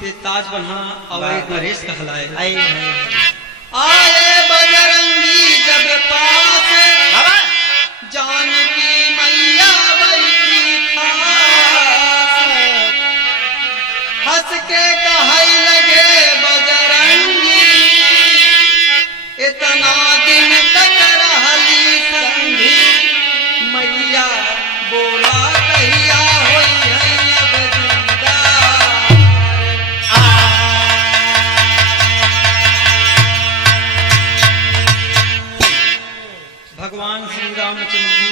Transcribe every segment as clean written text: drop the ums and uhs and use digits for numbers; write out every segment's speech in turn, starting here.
पे ताज बन्हा और नरेश कहलाए। आए बजरंगी जब पास जानकी मैया बैठी खास, हंस के कहै लगे बजरंगी इतना दिन तक रहली संगी, मैया बोला कहिया होई है अब दीदार। भगवान श्री रामचंद्र जी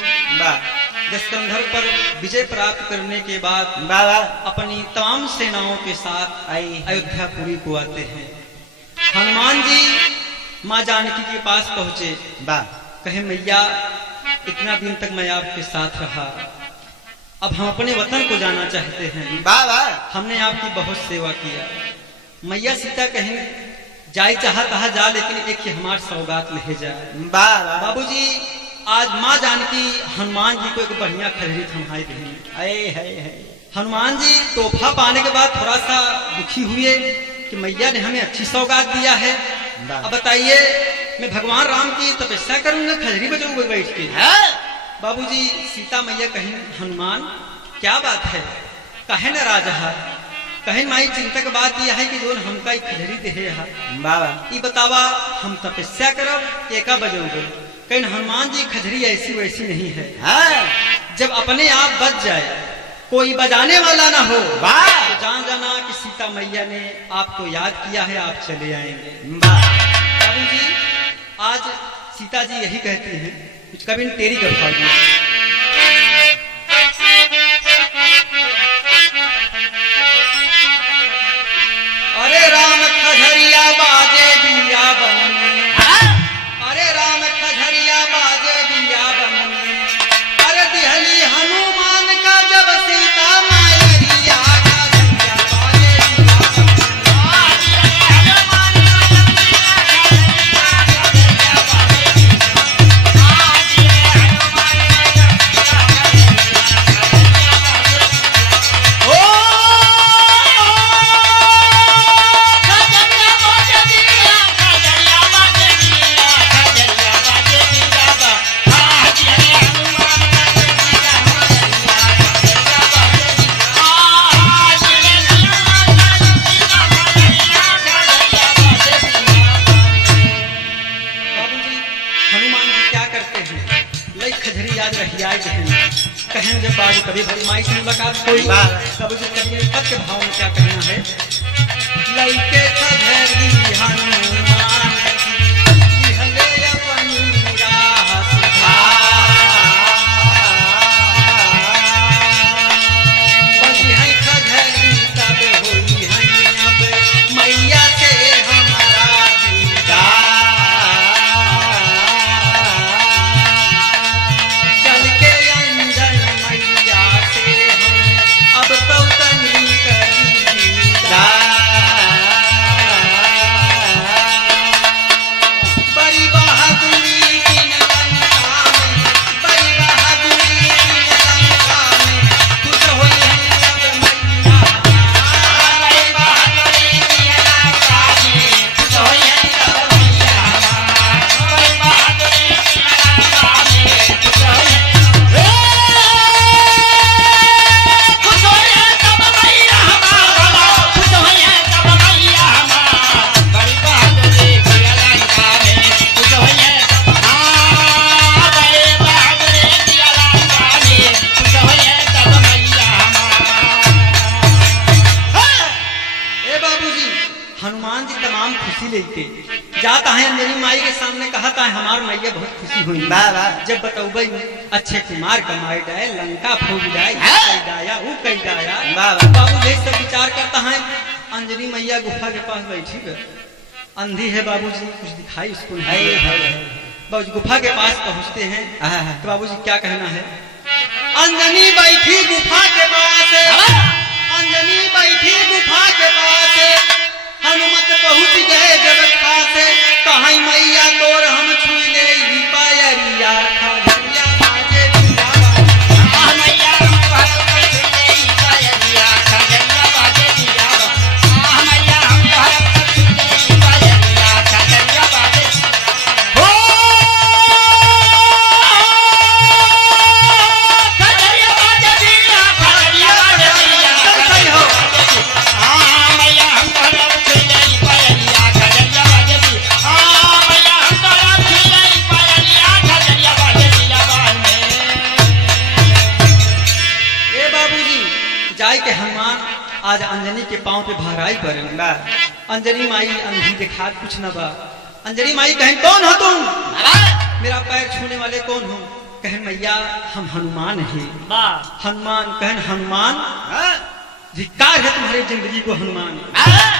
जस्कंधर पर विजय प्राप्त करने के बाद अपनी तमाम सेनाओं के साथ अयोध्यापुरी को आते हैं। हनुमान जी माँ जानकी के पास पहुंचे, कहे मैया इतना दिन तक मैं आपके साथ रहा, अब हम अपने वतन को जाना चाहते हैं। हमने आपकी बहुत सेवा किया। मैया सीता कहें जाए चाह कहा जा, लेकिन एक ही हमार सौगात ले जा। बाबूजी आज माँ जानकी हनुमान जी को एक बढ़िया खजरी थमाई दी। हनुमान जी तोहफा पाने के बाद थोड़ा सा दुखी हुए कि मैया ने हमें अच्छी सौगात दिया है, अब बताइए मैं भगवान राम की तपस्या करूंगा, खजरी बजाऊंगा बैठ के। बाबूजी सीता मैया कहीं हनुमान क्या बात है, कहे न राजा, कहे माई चिंता की बात यह है कि जो हमका खजरी दे बाबा बतावा हम तपस्या करब एका बजाऊंगे। कहीं हनुमान जी खजरी ऐसी वैसी नहीं है, जब अपने आप बज जाए कोई बजाने वाला ना हो तो जान जाना कि सीता मैया ने आपको याद किया है, आप चले आएंगे। बाबूजी आज सीता जी यही कहती हैं, कुछ कभी तेरी गफा दी। अरे राम खजरिया बाजे दिया बन में, अरे राम खजरिया बाजे दिया बन में, अरे दिहली हनुमान का जब सीता मैया खजरिया बाजे कहें जब बाबू कभी माई से मुलाकात कोई कभी कभी पद के भाव में क्या कहना है, लइके खजरी हनुमान लिहले अपनी राह बची है खजरी तब होई है अब मैया से हमारा दीदार। हनुमान जी तमाम खुशी लेते जाता है मेरी माई के सामने कहता है हमार मैया बहुत खुशी हुई जब बतौबई अच्छे कुमार कमाई जाए लंका फूक जाए कई दाया बाबू जी सब विचार करता है। अंजनी मैया गुफा के पास बैठी है, अंधी है बाबूजी कुछ दिखाई उसको नहीं। बाबूजी गुफा के पास पहुंचते हैं तो बाबूजी क्या कहना है, अंजनी बैठी गुफा के पास, अंजनी बैठी गुफा के पास, हनुमत पहुंच गए जब खास, कहीं मैया तोर हम छुई ले ही पायरिया खजरिया बाजे दिया मैया हम छुई ले ही पायरिया खजरिया बाजे दिया आज अंजनी के पांव पे भराई पर बा अंजनी माई अंधी देखा कुछ न बा। अंजनी माई कहें कौन हो तुम, मेरा पैर छूने वाले कौन हो? कहें मैया हम हनुमान हैं। हनुमान कहें हनुमान धिक्कार है तुम्हारी जिंदगी को, हनुमान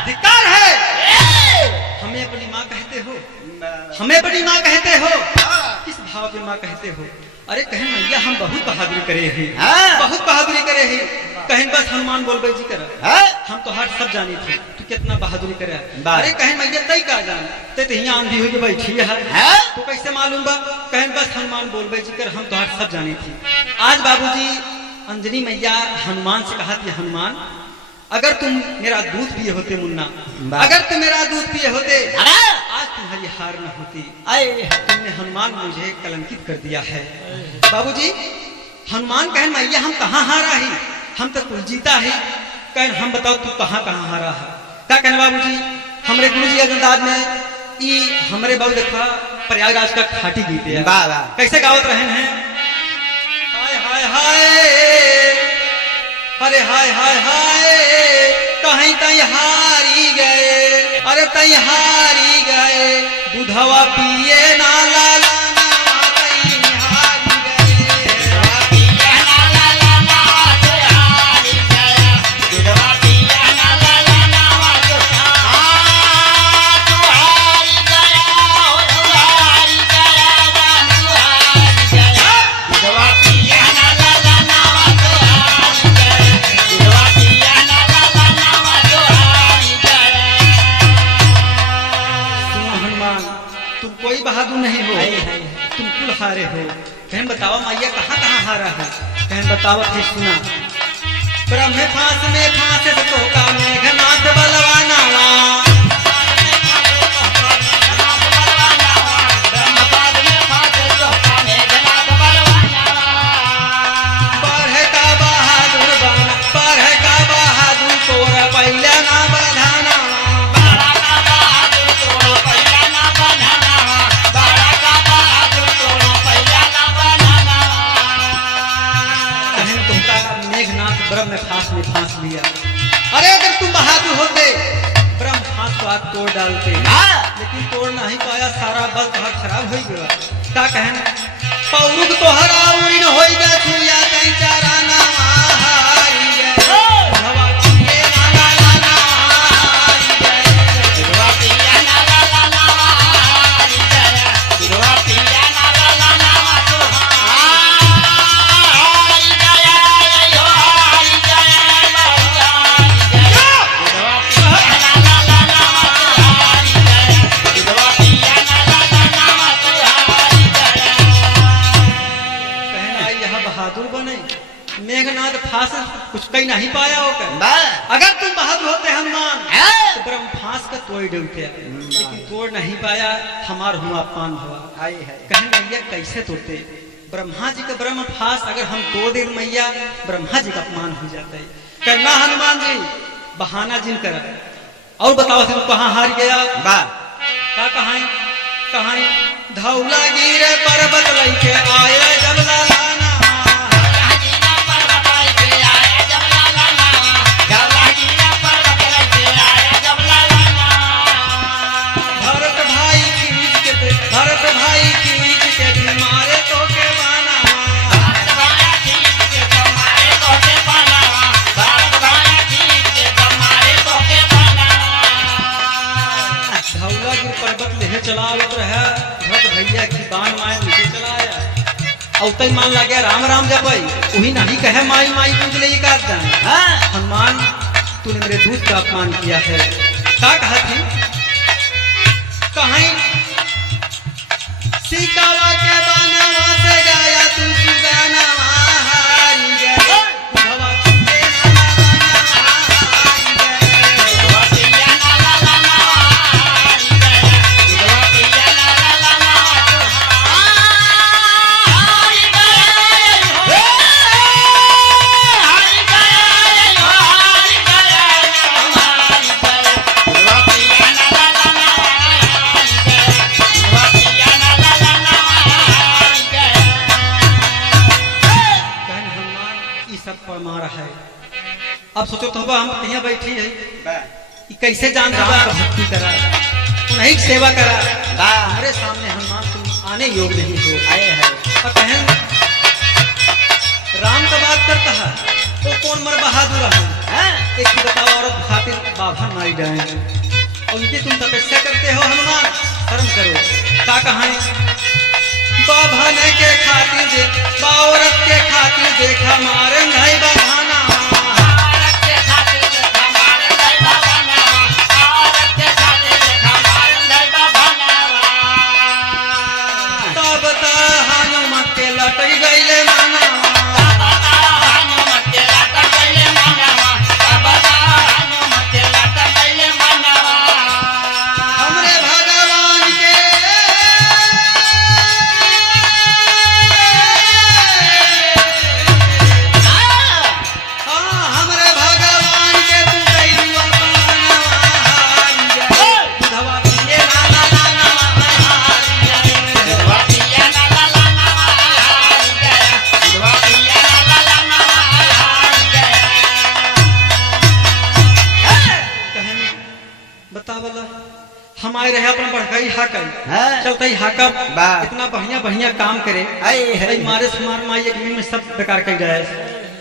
धिक्कार है। हमें अपनी माँ कहते हो, हमें अपनी माँ कहते हो, किस भाव पे माँ कहते हो? अरे कहें मैया हम बहुत बहादुरी करे हैं, बहुत बहादुरी करे हैं। कहें बस हनुमान बोलबे जी कर, हम तो हर सब जानी थी तू कितना बहादुरी करे। अरे कहें मैया तई का जान ते यहाँ आंधी हुई बैठी है तो कैसे मालूम बा? कहें बस हनुमान बोलबे जी कर, हम तो हर सब जानी थी। आज बाबूजी अंजनी मैया हनुमान से कहा थी, हनुमान अगर तुम मेरा दूध पिए होते मुन्ना, अगर तुम मेरा दूध पिए होते आज तुम्हारी हार न होती। तुमने हनुमान मुझे कलंकित कर दिया है। बाबूजी हनुमान कहें मैया हम कहाँ हारा है, हम तो कुल जीता है। कहें हम बताओ तू कहाँ कहाँ हारा है? क्या कहने बाबूजी हमारे गुरु जी अंदाज में ई हमारे बाबू देखा प्रयागराज का खाटी गीते हैं, कैसे गावत रहे हैं? हाय हाय हाय अरे हाय हाय हाय कहीं तई हारी गए, अरे तई हारी गए दूधवा पिए ना लाला नहीं हो, तुम कुल हारे हो। कहें बताओ मैया कहाँ कहाँ हारा है? कहें बताओ फिर सुना। ब्रह्म फांस में फांसे तो का मेघनाथ बलवाना, पढ़े का बहादुर बना, पढ़े का बहादुर तोरा पहले ना बधाना। ब्रह्म ने फांस में फांस लिया। अरे अगर तुम बहादुर होते ब्रह्म फांस को आज तोड़ डालते, लेकिन तोड़ नहीं पाया, सारा बल तोहर खराब हो गया। क्या कहन पौरुग तोहरा उड़ी न होई गया छुया कहीं चारा ना हारी गए धवा किए ना ला ला ना हारी गए धवा पिया ना ला ला ना हारी गए धवा पिया ना ला ला ना तो हारी गया यो हारी गया धवा पिया ना ला ला ना हारी गया धवा पिया ना ला ला ना तो हारी गया। कहना यह बहादुर बने मेघनाथ फांस कुछ कहीं नहीं पाया होकर। अगर तुम बहादुर होते हनुमान तो ब्रह्म फांस का तोड़ डलते, लेकिन तोड़ नहीं पाया, हमार हुआ अपमान हुआ। कहें मैया कैसे तोड़ते? ब्रह्मा जी का ब्रह्म फांस अगर हम तोड़ दे मैया ब्रह्मा जी का अपमान हो जाता है। कहना हनुमान जी बहाना जिन कर और बताओ तुम कहाँ हार गया? क्या कहाँ धौला गिरे पर्वत लैके आए जब लालाना भरत भाई खींच के दिल मारे तो के बाना धौला की पर्वत ले चलावत रहे भरत भैया की बाण माए नीचे चलाया और तई मान लगे राम राम जपई वही नहीं कहे माई माई पूज ले का हनुमान तूने मेरे दूध का अपमान किया है। क्या कहा थी? कहीं सिकावा के बनवा से गाया तू सुगाना हारी गए धवा के धवा पिया ना ला ला ना हारी गए धवा पिया ना ला ला ना हारी गए हारी गए हारी गए धवा पिया बाबा हम यहाँ बैठी है बा कि कैसे जान राम का भक्ति करा, उन्हीं की सेवा करा। बा हमारे सामने हनुमान तुम आने योग नहीं हो। आए है और बहन राम का बात करता है वो कौन मर बहादुर है। हाँ एक ही बताओ औरत खातिर बाभा मारी जाए और उनकी तुम तपस्या करते हो हनुमान, शर्म करो। का कहानी बाभा ने के खातिर दे औरत के खातिर देखा मारे भाई बाभाना तब ता हनुमत के लटक गईले माना। हमरे भगवान के हाँ हमरे भगवान के तू कैलुआ बनवाहारी जय धवा पिए ला ला ला नवाहारी जय कहन बतावला हम आए रहे अपना बढ़कई हाकल हाँ। चलते ही हाकब बा। इतना बढ़िया बढ़िया काम करे आए है भाई मारे सुमार माई एक में सब बेकार कर जाए।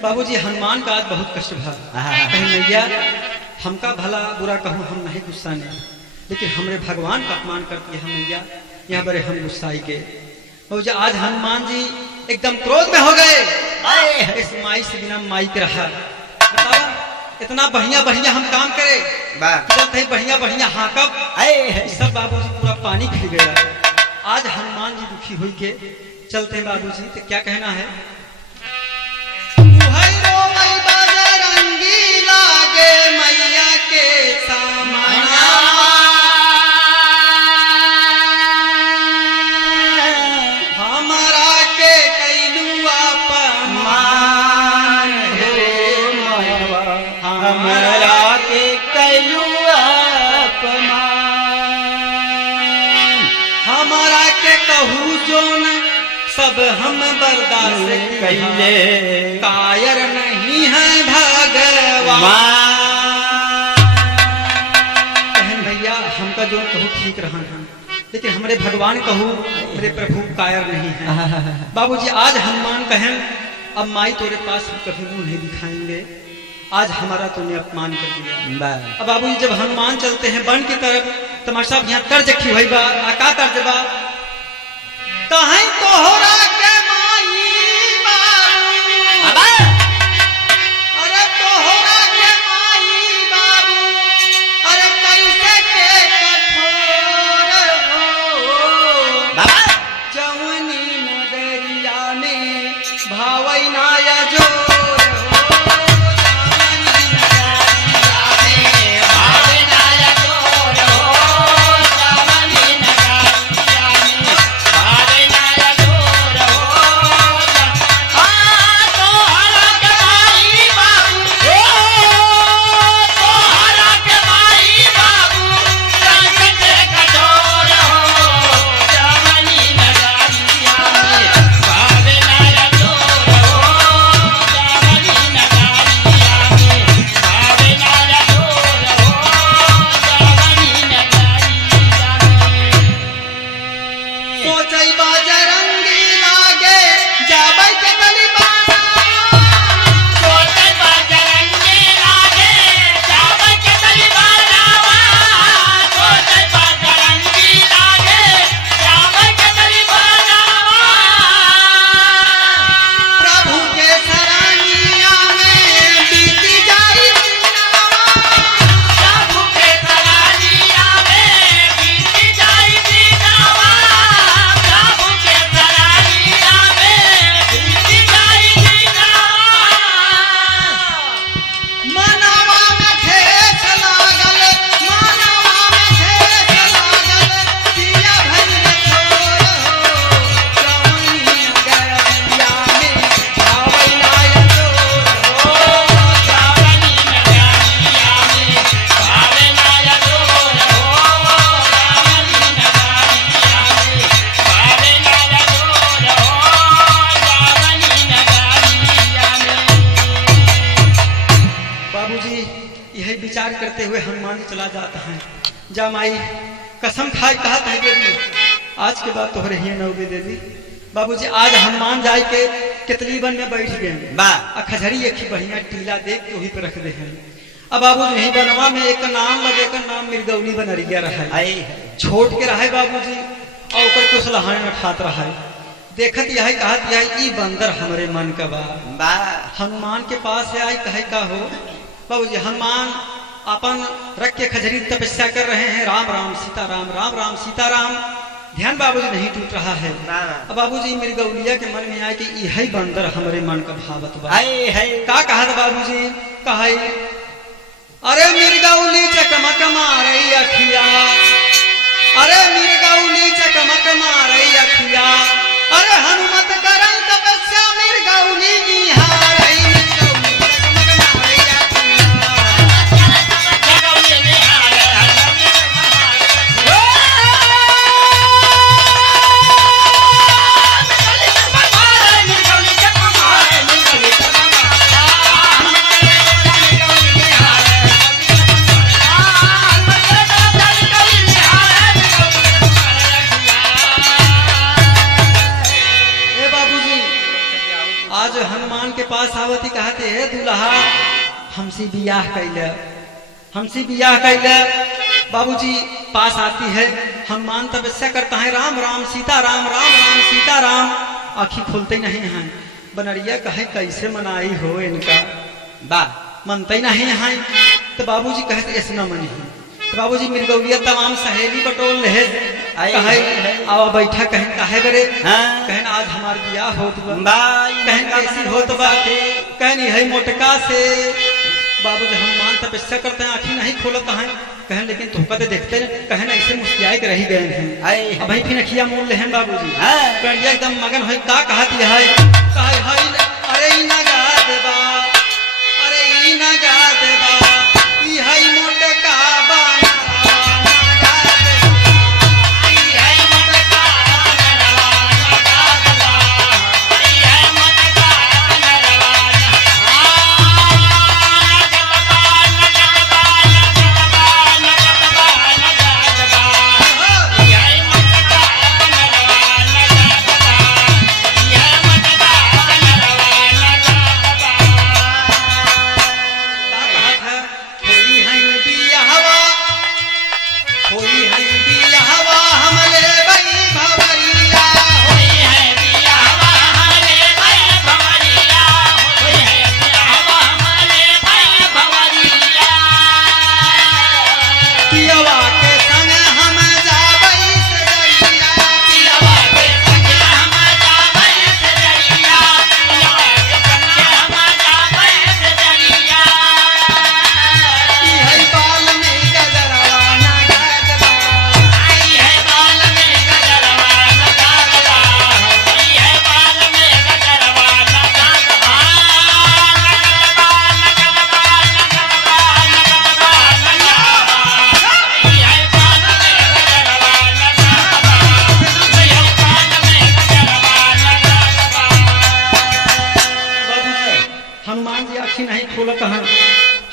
बाबूजी हनुमान का आज बहुत कष्ट भा हाँ। कहीं नैया हमका भला बुरा कहूँ हम नहीं गुस्सा नहीं, लेकिन हमरे भगवान का अपमान करती है हम नैया यहाँ बड़े हम गुस्साई के। बाबूजी आज हनुमान जी एकदम क्रोध में हो गए। आए है इस माई से बिना माई के रहा बताओ इतना बढ़िया बढ़िया हम काम करे बा चलते बढ़िया बढ़िया हाकब आए है सब बाबूजी पूरा पानी खिल गया। आज हनुमान जी दुखी हुई के चलते हैं बाबूजी तो क्या कहना है। तुहै रोवै बजरंगी लागे मैया के सामना हमारा के कैलू अपमान हे मावा हमरा के कैलू अपमान हमारा के कहू जोन सब हम बर्दाश्त कैले कायर नहीं है भगवान। बहन भैया हमका जो कहू ठीक रहा है, लेकिन हमारे भगवान कहू मेरे प्रभु कायर नहीं है। बाबूजी आज हनुमान कहें अब माई तेरे पास हम कभी मुंह नहीं दिखाएंगे, आज हमारा तूने अपमान कर दिया। बा अब बाबूजी जब हनुमान चलते हैं वन की तरफ तमाशा यहाँ तर्ज रखी हुई बा का तर्ज बा कहीं तोहरा के माई बाबू अरे तोहरा के माई बाबू अरे कैसे के कठोर हो बाबा जवनी नगरिया में भावई नाया जोर हुए हनुमान जी चला जाता है। जा माई कसम खाए कहा था देवी आज के बाद तोहरे ही नौगे देवी। बाबूजी आज हनुमान जाय के केतली बन में बैठ गए बा खजरी एक ही बढ़िया टीला देख के वही पे रख दे हैं। अब बाबूजी यही बनवा में एक नाम लगे का नाम मिर्गौली बनरिया रहा आई छोड़ के रहा बाबूजी और ओकर कुछ लहान में ठात रहा देखत यही कहत यही ई बंदर हमरे मन का बा हनुमान के पास से आई कहे का हो बाबूजी हनुमान अपन रख के खजरी तपस्या कर रहे हैं राम राम सीताराम राम राम सीताराम ध्यान बाबूजी नहीं टूट रहा है। अब बाबूजी मेरी गौलिया के मन में आए कि यही बंदर हमारे मन का भावत बा का कहा था बाबूजी कहा अरे मिर्गौली चकमक मारई अखिया अरे मिर्गौली चकमक मारई अखिया अरे हनुमत करई तपस्या मिर्गौली निहारई मिर्गौली चकमक मारई हनुमान के पास आवती कहते है दुल्हा हमसे बियाह कैले बाबूजी पास आती है हनुमान तपस्या करता है राम राम सीताराम राम राम सीताराम आँखी खोलते नहीं है बनरिया कहे कैसे मनाई हो इनका बा मनते नहीं है तो बाबूजी कहते ऐसा न मनी तो बाबूजी मिर्गौलिया तमाम सहेली बटोल ले कहे आवा बैठा कहें काहे बरे कहें आज हमार बियाह होत बा कहें कैसी होत बा कहें है मोटका से बाबूजी हनुमान तपस्या करते हैं आँखी नहीं खोलता है कहें लेकिन तो कदे देखते कहें ऐसे मुस्कियाए के रही गए हैं अब फिर अखिया मोल ले बाबूजी कहिया एकदम मगन है का कहती है कहे हाय अरे ई ना गा देबा अरे ई ना गा देबा ई है मोटका बाना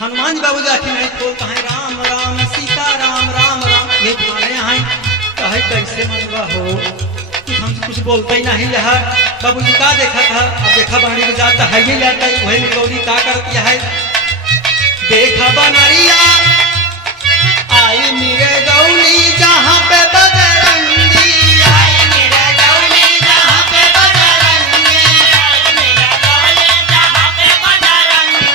हनुमान जी बाबूजी आखिर नहीं खोलता है राम राम सीता राम राम राम ये खाने हैं कहे कैसे मनवा हो कुछ हमसे कुछ बोलते ही नहीं है बाबूजी का देखा था अब देखा बाहरी में जाता है ये जाता है वही मिलौली का करती है देखा बनरिया आई मेरे गौली जहाँ पे बजरंगी आई मेरे गौली जहाँ पे बजरंगी आई मेरे गौली जहाँ पे बजरंगी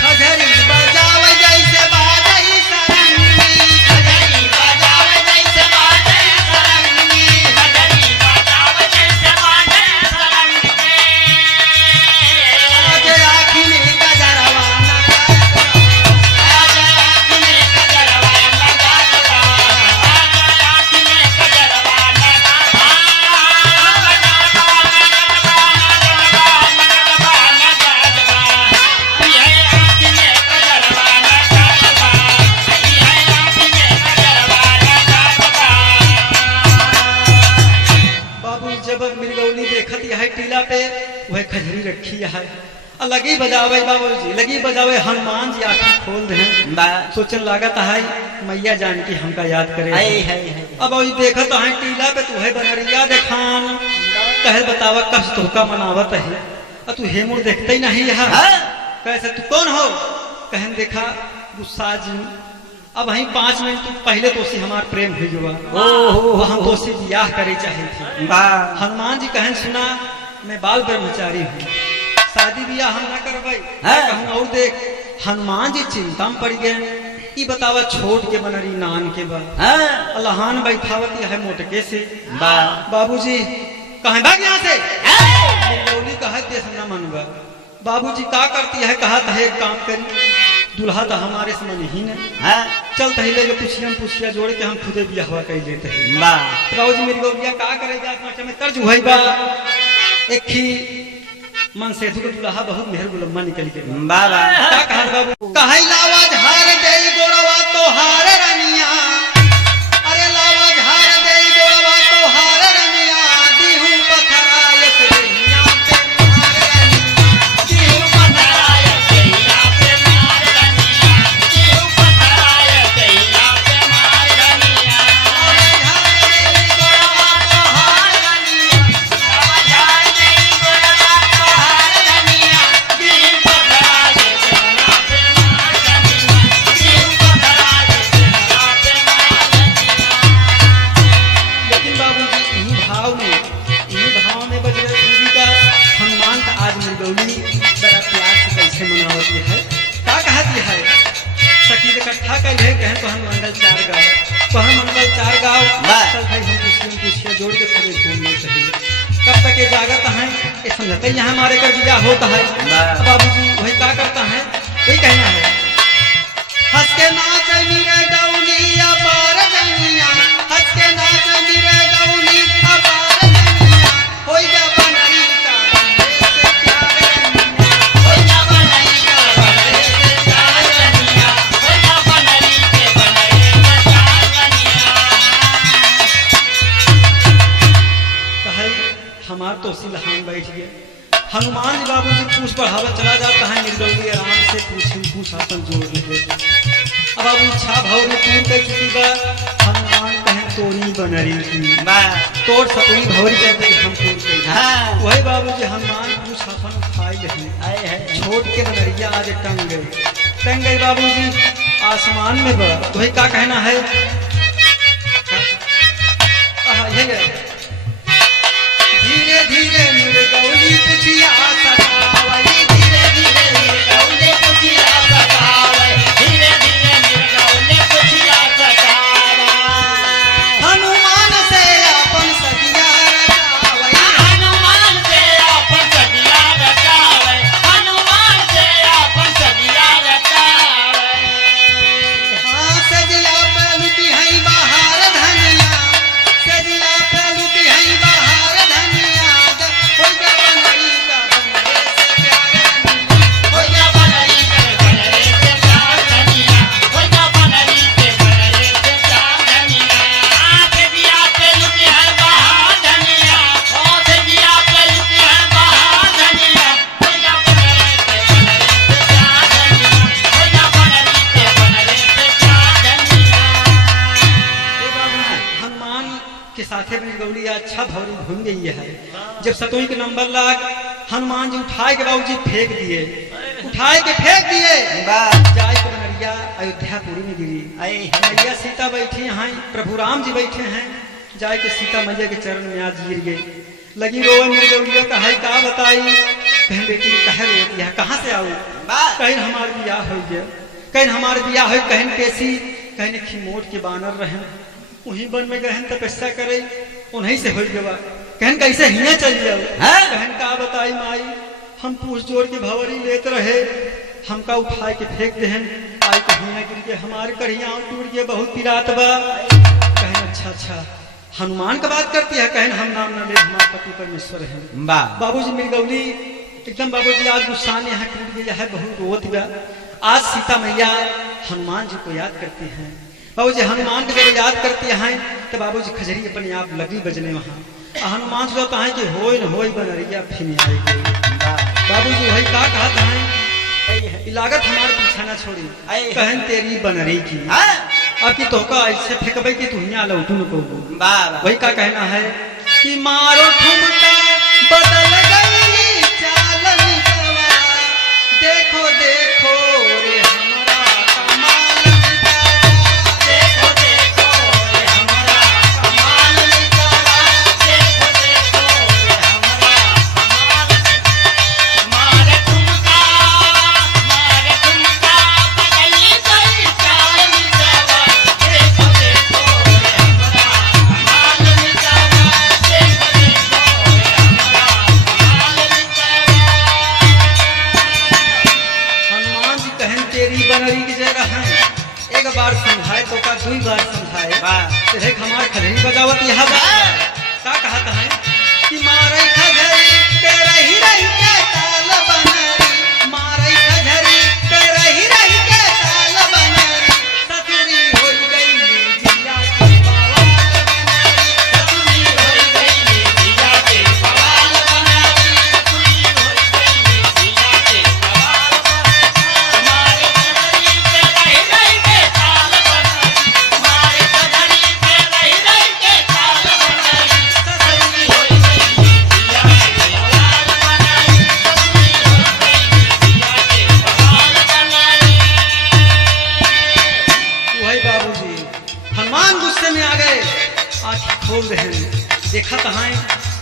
खजरी बजावे जैसे बाजई सरंगी खजरी बजावे जैसे बाजई सरंगी खजरी बजावे जैसे बाजई सरंगी आज आखिर का जरवाना लगी बजावे बाबूजी, लगी बजावे। हनुमान जी आंखें खोल दे, सोचने लागत है मैया जानकी हमका याद करे। अब वही देखत है टीला पे तू है बनरिया देखान, कहे बतावा कस तोहका मनावत है, और तू हेमुर देखते ही नहीं है। कैसे तू कौन हो? कहन देखा गुस्सा जी, अब वही 5 मिनट पहले तो से हमार प्रेम हुई हुआ, हम तो से ब्याह करे चाहे थे। हनुमान जी कहन सुना मैं बाल ब्रह्मचारी हूँ, शादी ब्याह हम ना करवाई। कहूँ और देख हनुमान जी चिंता में पड़ गए। ई बतावा छोट के बनरी नान के बा लहान बैठावती है मोटके से। बाबूजी कहे भाग यहाँ से, कहा देश न मनवा। बाबूजी का करती है? कहा है एक काम करी, दूल्हा तो हमारे से मन ही नहीं, चल तहिले पुछिया जोड़ के हम खुदे ब्याह कर लेते हैं। बाबूजी मेरी गौरिया का करेगा में तर्ज हुई बा। एक ही मन से तो दूल्हा बहुत मेहर गुलम्मा निकल के का कहा बाबू? कहे लावा झार दे गोरवा तो हार रनिया, अरे लावा झार दे गोरवा तो हार रनिया, दीहू पथराय सैया पे मार रनिया, दीहू पथराय सैया पे मार रनिया, दीहू पथराय सैया पे मार रनिया, लावा झार दे गोरवा तो हार रनिया, लावा झार दे गोरवा तो हार रनिया, दीहू पथराय सैया पे मार रनिया, दीहू पथराय सैया पे मार रनिया। लेकिन बाबूजी इन्हीं भाव में बजरंगी का हनुमान का आज मृगौली बड़ा प्यार से कैसे मनावती है, का कहती है? सखी इकट्ठा कर ले कहें तो हम मंगल 4 गाँव, तो हम मंगल 4 गाँव चल भाई हम कुछ जोड़ के पूरे घूमने चाहिए। कब तक ये जागत है ये समझते यहाँ हमारे कर दिया होता है। बाबूजी वही क्या करता है, वही कहना है हंस के नाच मेरे गौली अपार जनिया, हंस के नाच मेरे गौली अपार जनिया, होई जा बनरी का बनरे से प्यार रनिया, होई जा बनरी का बनरे से प्यार रनिया, होई जा बनरी के बनरे से प्यार रनिया। कहे हमार तो सिलहान बैठ गए। हनुमान जी बाबूजी पूछ बढ़ावा चला जाता है, निर्गौली आराम से पूछ आसन जोड़ ले। अब अब इच्छा भाव ने पूर्ण कर चुकी बा। हनुमान कहें तोरी बनरी की तोड़ सतुई भौरी कहते हम तोड़ के वही बाबूजी हनुमान पूछ आसन उठाई नहीं, छोट के बनरिया आज टंग गई बाबूजी आसमान में बा। तो वही का कहना है, धीरे धीरे मृगौली पुछिया सतावई, धीरे धीरे मृगौली पुछिया सतावई, धीरे धीरे मृगौली पुछिया सतावई, हनुमान से अपन सदिया रचावई, हनुमान से अपन सदिया रचावई, हनुमान से अपन सदिया रचावई। हाँ सदिया पे लुटी है बाहर धनिया, सदिया पे लुटी है बाहर धनिया, हो जा बनरी का बनरे से प्यार रनिया, हो जा बनरी का बनरे से प्यार रनिया, हो जा बनरी के बनरे से प्यार रनिया। सदिया पे लुटी है बाहर धनिया, ओ सदिया पे लुटी है बाहर धनिया, हो जा बनरी के बनरे से प्यार रनिया, हो जा बनरी के बनरे से प्यार रनिया। हनुमान के साथे मृगौली अच्छा भौरी घूम गई है। जब सतोई के नंबर लाग हनुमान जी उठाए के बाबूजी फेंक दिए, उठाए के फेंक दिए, जाए के बनरिया अयोध्यापुरी में गिरी। मैया सीता बैठी हैं, प्रभु राम जी बैठे हैं, जाए के सीता मैया के चरण में आज गिर गई। लगी रोए मृगौलिया का है का बताई, कहीं बेटी कहे रोती है कहाँ से आऊ, कहीं हमार बियाह हो गया, कहीं हमार बियाह हो, कहीं कैसी कहीं खिमोट के बानर रहे वहीं वन में गहन तपस्या करे उन्हीं से हो गवा, कहन कैसे हिया चल जाओ। कहन का बताई माई हम पूछ जोड़ के भवरी लेते रहे, हमका उठाए के फेंक देहन, आई कहिया गिर के हमारे कढ़िया टूट गए, बहुत पिरात बा। कहन अच्छा हनुमान का बात करती है, कहन हम नाम न ले हमारे पति परमेश्वर है। बाबूजी मृगौली एकदम बाबूजी आज गुस्सा में यहाँ टूट गया है, बहुत रोत गया। आज सीता मैया हनुमान जी को याद करती हैं। बाबूजी हनुमान को जब याद करती हैं तो बाबूजी खजरी अपने आप लगी बजने वहाँ। हनुमान सोचता है कि होई न होई बनरिया फिर आएगी। बाबूजी वही का कहत है लागत हमार पीछा ना छोड़ी कहन तेरी बनरी की अब की तोका ऐसे फेंकबे कि तू यहाँ लौटू न को वही का कहना है कि मारो ठुमका बदल गई चालन कवा देखो देखो रे हमारा कमाल देखो देखो रे हमारा कमाल देखो देखो रे हमारा कमाल मारे ठुमका बदल गई चालन कवा देखो देखो रे हमारा कमाल देखो देखो रे हमारा हनुमान जी कहन तेरी बनरी की जय रहन एक बार समझाए तो का दुई बार समझाए तेरे हमार खजरी बजावत यह का कहत है कि मारे खजरी के रही रही के ताल बनरी मारे खजरी के रही रही के ताल बनरी ससुरी हो गई जिया के बवाल बनरी ससुरी हो गई जिया के बवाल बनाई ससुरी हो गई जिया के बवाल मारे कधरी पे रही रही के ताल बनाई मारे कधरी पे रही रही के ताल बनाई ससुरी हो गई जिया के बवाल बनाई ससुरी हो गई जिया के बवाल बनाई वही बाबूजी हनुमान गुस्से में आ गए आंखें खोल रहे हैं देखा कहाँ है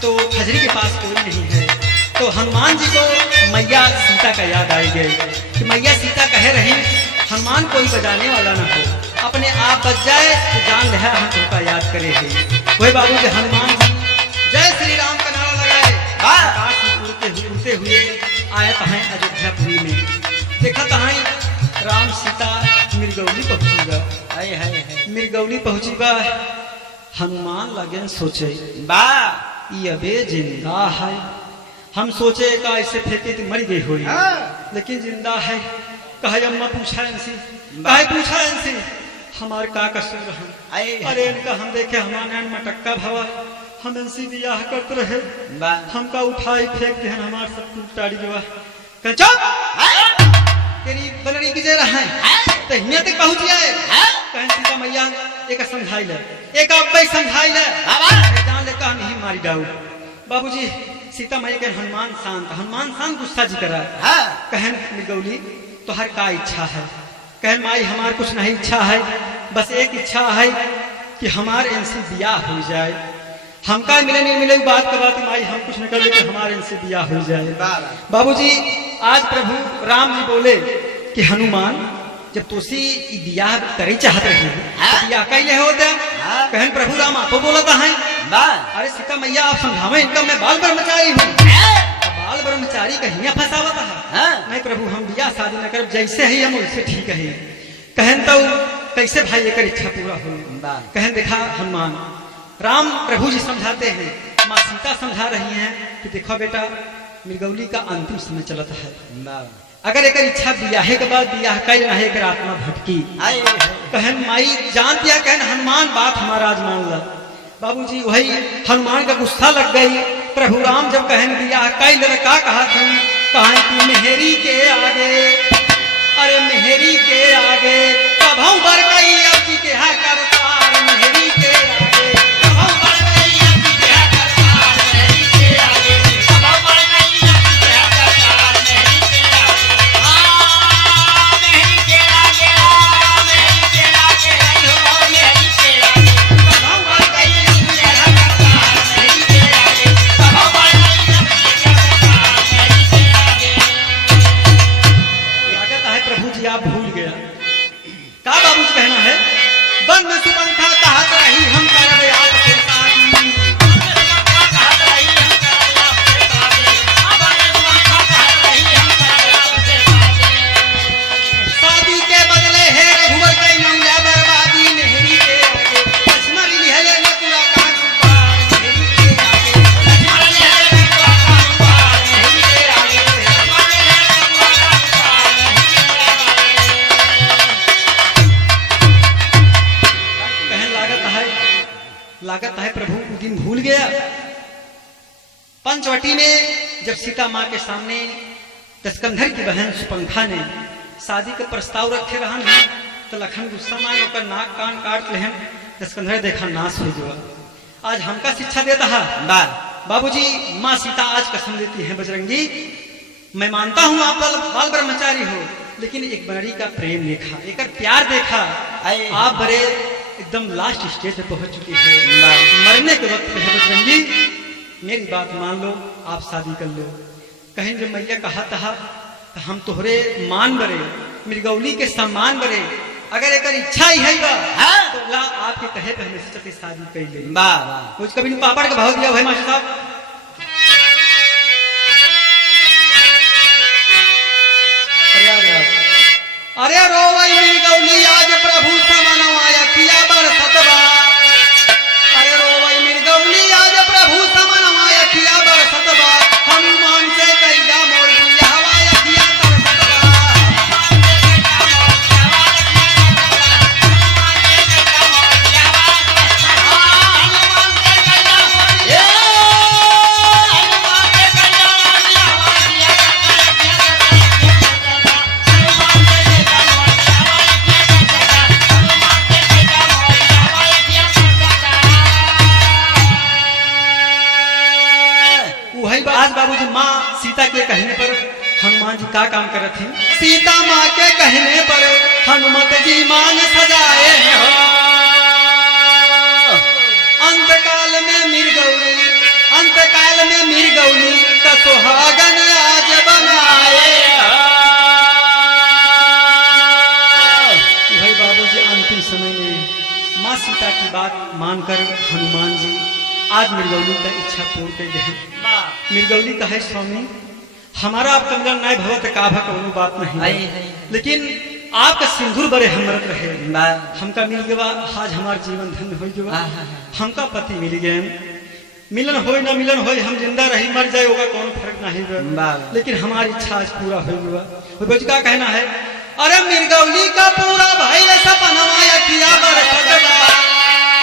तो खजरी के पास कोई नहीं है तो हनुमान जी को मैया सीता का याद आई गई कि मैया सीता कह रही हनुमान कोई बजाने वाला ना हो अपने आप बच जाए तो जान ले हम तुमका याद करे है वही बाबूजी हनुमान जी जय श्री राम का नारा लगाए आकाश में उड़ते हुए आयत हैं अयोध्यापुरी में देखा कहाँ राम सीता मिर्गौली पहुंचीगा मिर्गौली पहुंचीगा हनुमान लगन सोचे ये अबे जिंदा है हम सोचे का ऐसे फेंके तो मर गई होई लेकिन जिंदा है कहे अम्मा पूछा इनसे कहे पूछा इनसे हमार का कसूर है अरे इनका हम देखे हमारे मटक्का भवा हम इनसे बियाह करते रहे हमका उठाई फेंक के हमार सब टाड़ी जो चुप तेरी बनरी की जरा है तो हिया तक पहुंच गए कहन सीता मैया एक समझाई ले एक अब्बे समझाई ले जान ले कहा नहीं मारी डाऊ बाबूजी सीता मैया के हनुमान शांत गुस्सा जी करा कहन मिर्गौली तो हर का इच्छा है कहन माई हमार कुछ नहीं इच्छा है बस एक इच्छा है कि हमारे इनसे बियाह हो जाए हमका मिले नहीं मिले बात का बात माई हम कुछ न कर ले कि हमारे इनसे बियाह हो जाए बाबूजी आज प्रभु राम जी बोले कि हनुमान जब तुसी बियाह करे चाहत रहे बियाह कैले होता कहन प्रभु राम आपको बोला था है अरे सीता मैया आप समझावे इनका मैं बाल ब्रह्मचारी हूँ बाल ब्रह्मचारी कहीं फंसावत है नहीं प्रभु हम बियाह शादी न कर जैसे है हम वैसे ठीक है कहन तो कैसे भाई एक इच्छा पूरा हो कहन देखा हनुमान राम प्रभु जी समझाते हैं माँ सीता समझा रही हैं कि देखो बेटा मिर्गौली का अंतिम समय चलता है अगर एक इच्छा बियाहे के बाद बियाह कैल ना एक आत्मा भटकी कहन माई जान दिया कहन हनुमान बात हमारा आज मान ला बाबूजी वही हनुमान का गुस्सा लग गई प्रभु राम जब कहन बियाह कैल का कहा कि मेहरी के आगे अरे मेहरी के आगे कभौ बर गई अब जी के है करतार मेहरी के आगे कभौ बर गई अब जी के है करतार मेहरी के आगे कभौ बर गई अब जी के है करतार मेहरी के आगे मेहरी के आगे मेहरी के आगे हो मेहरी के आगे कभौ बर गई अब जी के है करतार मेहरी के आगे कभौ बर गई अब जी के है करतार मेहरी के आगे लागत है प्रभु जी आप भूल गया का बाबू कहना है बन में सुपंखा कहत रही हम करबे आपसे शादी शादी के बदले है रघुवर के नौला बर्बादी मेहरी के आगे लक्ष्मण लिहले न पूरा कानून पार मेहरी के आगे लक्ष्मण लिहले न पूरा कानून पार मेहरी के आगे लक्ष्मण लिहले न पूरा कानून पार मेहरी के आगे कहन लागत है प्रभु उस दिन भूल गया पंचवटी में जब सीता माँ के सामने दशकंधर की बहन सुपंखा ने शादी के प्रस्ताव रखे रहन है तो लखन गुस्सा में ओकर नाक कान काट लेहन। दशकंधर देखा नाश हो जुआ। आज हमका शिक्षा देता है बा बाबूजी। माँ सीता आज कसम देती है बजरंगी, मैं मानता हूँ आप बाल ब्रह्मचारी हो, लेकिन एक बड़ी का प्रेम देखा, एक प्यार देखा। आए। आप बड़े एकदम लास्ट स्टेज पे पहुंच चुकी है, मरने के वक्त पे है बजरंगी, मेरी बात मान लो, आप शादी कर लो। कहीं जब मैया कहा था हम तोहरे मान बरे, मृगौली के सम्मान बरे, अगर एक इच्छा ही है बा हाँ। तो ला आपके कहे पे हमें चलते शादी कर ले। बा बा कुछ कभी पापड़ का भाव दिया भाई मास्टर साहब। अरे रो वही मृगौली आज प्रभु समनवाय किया बरसतबा। अरे रो वही मृगौली आज प्रभु समनवाय किया बरसतबा। हनुमान से कैला मोर दिया हवाय किया आज बाबूजी माँ सीता के कहने पर हनुमान जी का काम कर रहे थे। सीता माँ के कहने पर हनुमत जी मांग सजाए हो। अंतकाल में मृगौली का सुहागन आज बनाए। वही बाबूजी अंतिम समय में माँ सीता की बात मानकर हनुमान जी आज मृगौली का इच्छा पूर्ण कर गए। मृगौली का है स्वामी, हमारा आपका मिलन नहीं भवत काभा कोनो बात नहीं, लेकिन आपका सिंदूर बड़े हमरत रहे, हमका मिल गया आज हमार जीवन धन्य हो गया। हमका पति मिल गए, मिलन हो न मिलन हो, हम जिंदा रही मर जाए होगा कौन फर्क नहीं हुआ, लेकिन हमारी इच्छा आज पूरा हो गया। क्या कहना है? अरे मृगौली का पूरा भाई ऐसा बनवाया किया बरसतबा।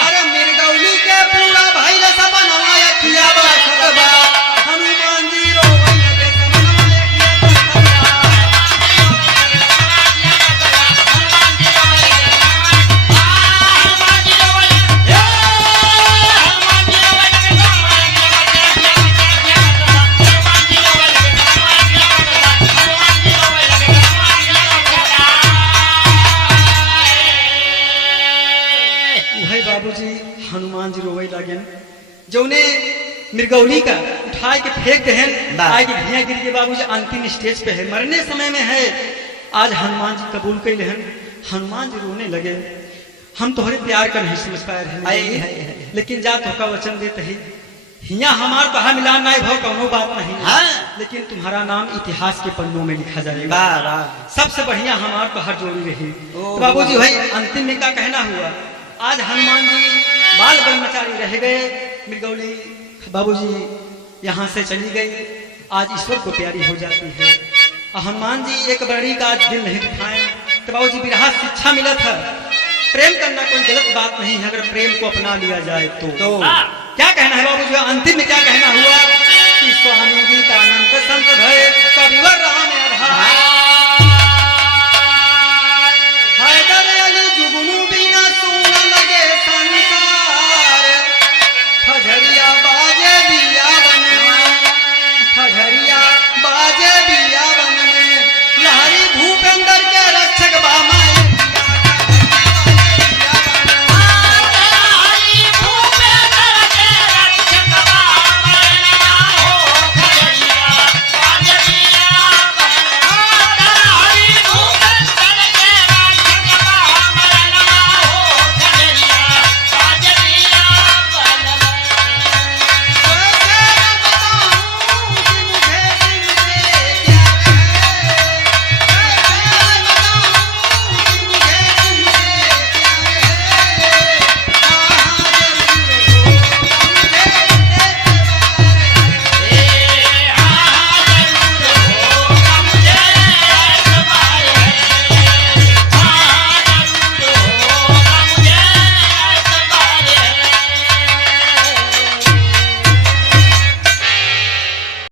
अरे मृगौली के पूरा भाई ऐसा बनवाया किया बरसतबा। हनुमान जी रोवई लगे समनवाया किया बरसतबा। बाबूजी हनुमान जी रोवे लगे, जौने मृगौली का उठाए के फेंक दहन आए के भिया गिर के बाबूजी अंतिम स्टेज पे है, मरने समय में है। आज हनुमान जी कबूल कर लेहन। हनुमान जी रोने लगे, हम तोहरे प्यार का नहीं समझ पाए रहे, लेकिन जा तोहका वचन देते ही हिया हमार तहा मिलान नहीं भव कोनो बात नहीं, लेकिन तुम्हारा नाम इतिहास के पन्नों में लिखा जाएगा। सबसे बढ़िया हमार तोहर जोड़ी रही। तो बाबूजी भाई अंतिम में क्या कहना हुआ? आज हनुमान जी बाल ब्रह्मचारी रह गए, मृगौली बाबूजी यहाँ से चली गई, आज ईश्वर को प्यारी हो जाती है। हनुमान जी एक बड़ी का दिल नहीं दुखाए। तो बाबूजी बिरहा शिक्षा मिला था, प्रेम करना कोई गलत बात नहीं है, अगर प्रेम को अपना लिया जाए तो क्या कहना है बाबूजी? अंतिम में क्या कहना हुआ कि स्वामी गीतानंद संत भय कविवर राम आधार।